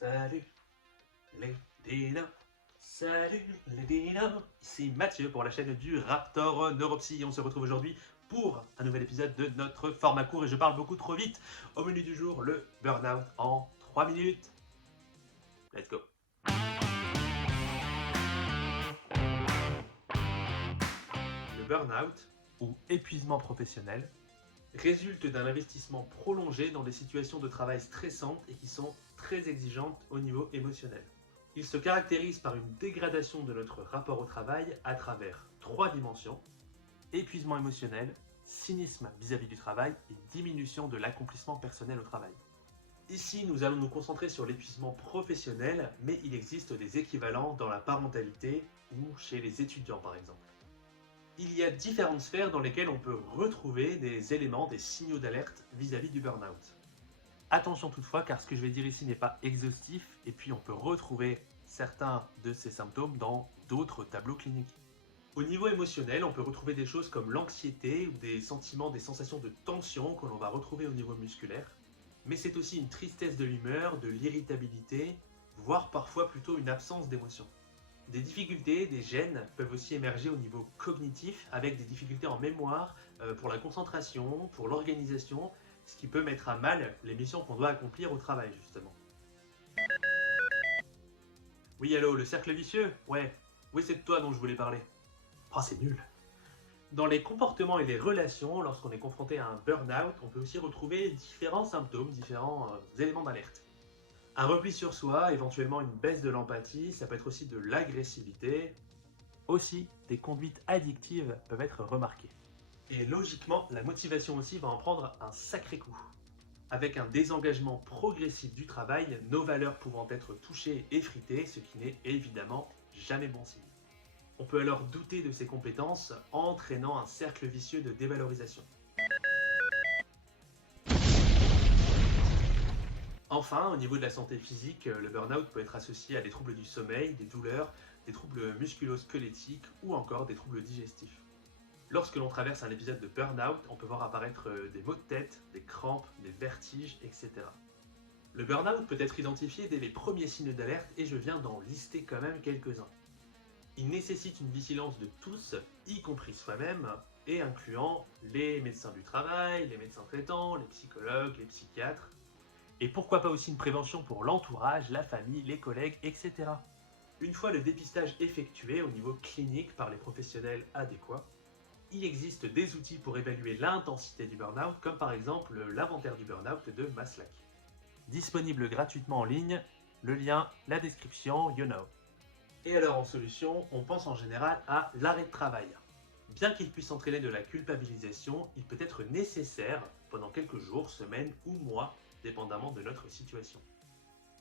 Salut les dinos, salut les dinos. Ici Mathieu pour la chaîne du Raptor Neuropsy. On se retrouve aujourd'hui pour un nouvel épisode de notre format court et je parle beaucoup trop vite. Au menu du jour, le burn-out en 3 minutes. Let's go. Le burn-out, ou épuisement professionnel, résulte d'un investissement prolongé dans des situations de travail stressantes et qui sont très exigeantes au niveau émotionnel. Il se caractérise par une dégradation de notre rapport au travail à travers 3 dimensions: épuisement émotionnel, cynisme vis-à-vis du travail et diminution de l'accomplissement personnel au travail. Ici, nous allons nous concentrer sur l'épuisement professionnel, mais il existe des équivalents dans la parentalité ou chez les étudiants par exemple. Il y a différentes sphères dans lesquelles on peut retrouver des éléments, des signaux d'alerte vis-à-vis du burn-out. Attention toutefois, car ce que je vais dire ici n'est pas exhaustif, et puis on peut retrouver certains de ces symptômes dans d'autres tableaux cliniques. Au niveau émotionnel, on peut retrouver des choses comme l'anxiété ou des sentiments, des sensations de tension que l'on va retrouver au niveau musculaire, mais c'est aussi une tristesse de l'humeur, de l'irritabilité, voire parfois plutôt une absence d'émotion. Des difficultés, des gènes peuvent aussi émerger au niveau cognitif avec des difficultés en mémoire, pour la concentration, pour l'organisation, ce qui peut mettre à mal les missions qu'on doit accomplir au travail justement. Oui, allô, le cercle vicieux? Ouais, oui, c'est de toi dont je voulais parler. Oh, c'est nul. Dans les comportements et les relations, lorsqu'on est confronté à un burn-out, on peut aussi retrouver différents symptômes, différents éléments d'alerte. Un repli sur soi, éventuellement une baisse de l'empathie, ça peut être aussi de l'agressivité. Aussi, des conduites addictives peuvent être remarquées. Et logiquement, la motivation aussi va en prendre un sacré coup. Avec un désengagement progressif du travail, nos valeurs pouvant être touchées et effritées, ce qui n'est évidemment jamais bon signe. On peut alors douter de ses compétences, entraînant un cercle vicieux de dévalorisation. Enfin, au niveau de la santé physique, le burn-out peut être associé à des troubles du sommeil, des douleurs, des troubles musculo-squelettiques ou encore des troubles digestifs. Lorsque l'on traverse un épisode de burn-out, on peut voir apparaître des maux de tête, des crampes, des vertiges, etc. Le burn-out peut être identifié dès les premiers signes d'alerte et je viens d'en lister quand même quelques-uns. Il nécessite une vigilance de tous, y compris soi-même, et incluant les médecins du travail, les médecins traitants, les psychologues, les psychiatres, et pourquoi pas aussi une prévention pour l'entourage, la famille, les collègues, etc. Une fois le dépistage effectué au niveau clinique par les professionnels adéquats, il existe des outils pour évaluer l'intensité du burn-out, comme par exemple l'inventaire du burn-out de Maslach. Disponible gratuitement en ligne, le lien, la description, you know. Et alors en solution, on pense en général à l'arrêt de travail. Bien qu'il puisse entraîner de la culpabilisation, il peut être nécessaire pendant quelques jours, semaines ou mois, dépendamment de notre situation.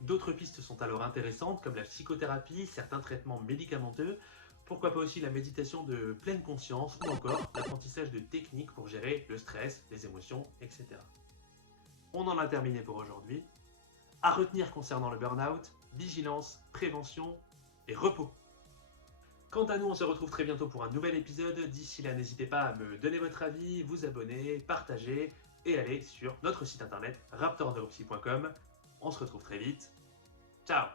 D'autres pistes sont alors intéressantes comme la psychothérapie, certains traitements médicamenteux, pourquoi pas aussi la méditation de pleine conscience ou encore l'apprentissage de techniques pour gérer le stress, les émotions, etc. On en a terminé pour aujourd'hui. À retenir concernant le burn-out, vigilance, prévention et repos. Quant à nous, on se retrouve très bientôt pour un nouvel épisode. D'ici là, n'hésitez pas à me donner votre avis, vous abonner, partager et aller sur notre site internet raptorneuropsy.com. On se retrouve très vite. Ciao!